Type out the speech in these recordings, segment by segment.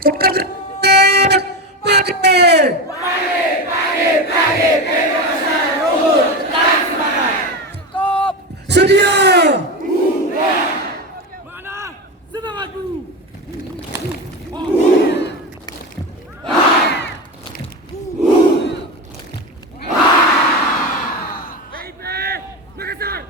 Pagi. Sedia. Mana semangatmu? PIP Makassar.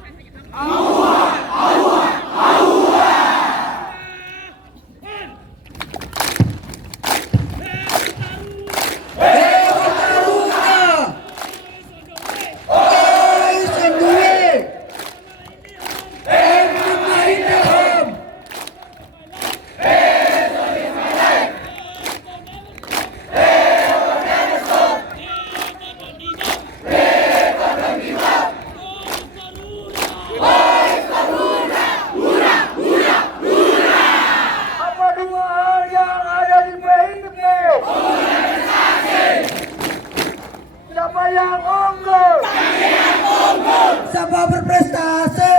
Siapa yang unggul? Siapa berprestasi?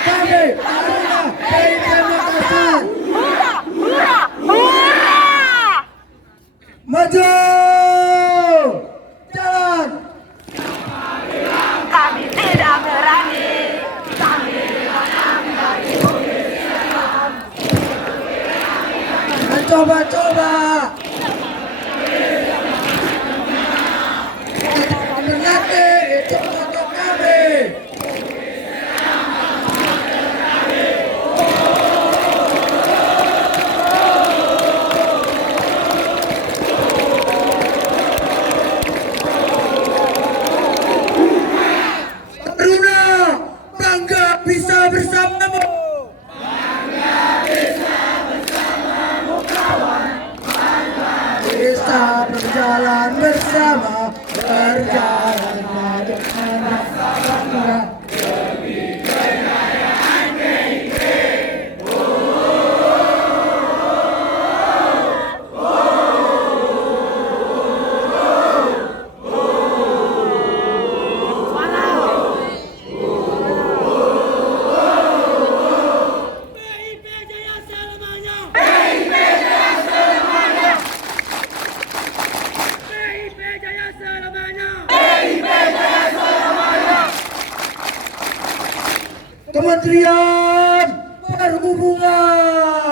Kami adalah PIP Makassar. Maju! Jalan! Kami tidak berani. Kami menang dari Mencoba-coba. Berlatih itu untuk kami. Taruna, bangga bisa bersamamu. Bisa berjalan bersama, berjalan maju bersama. PIP jaya selamanya. PIP jaya selamanya. Kementerian Perhubungan.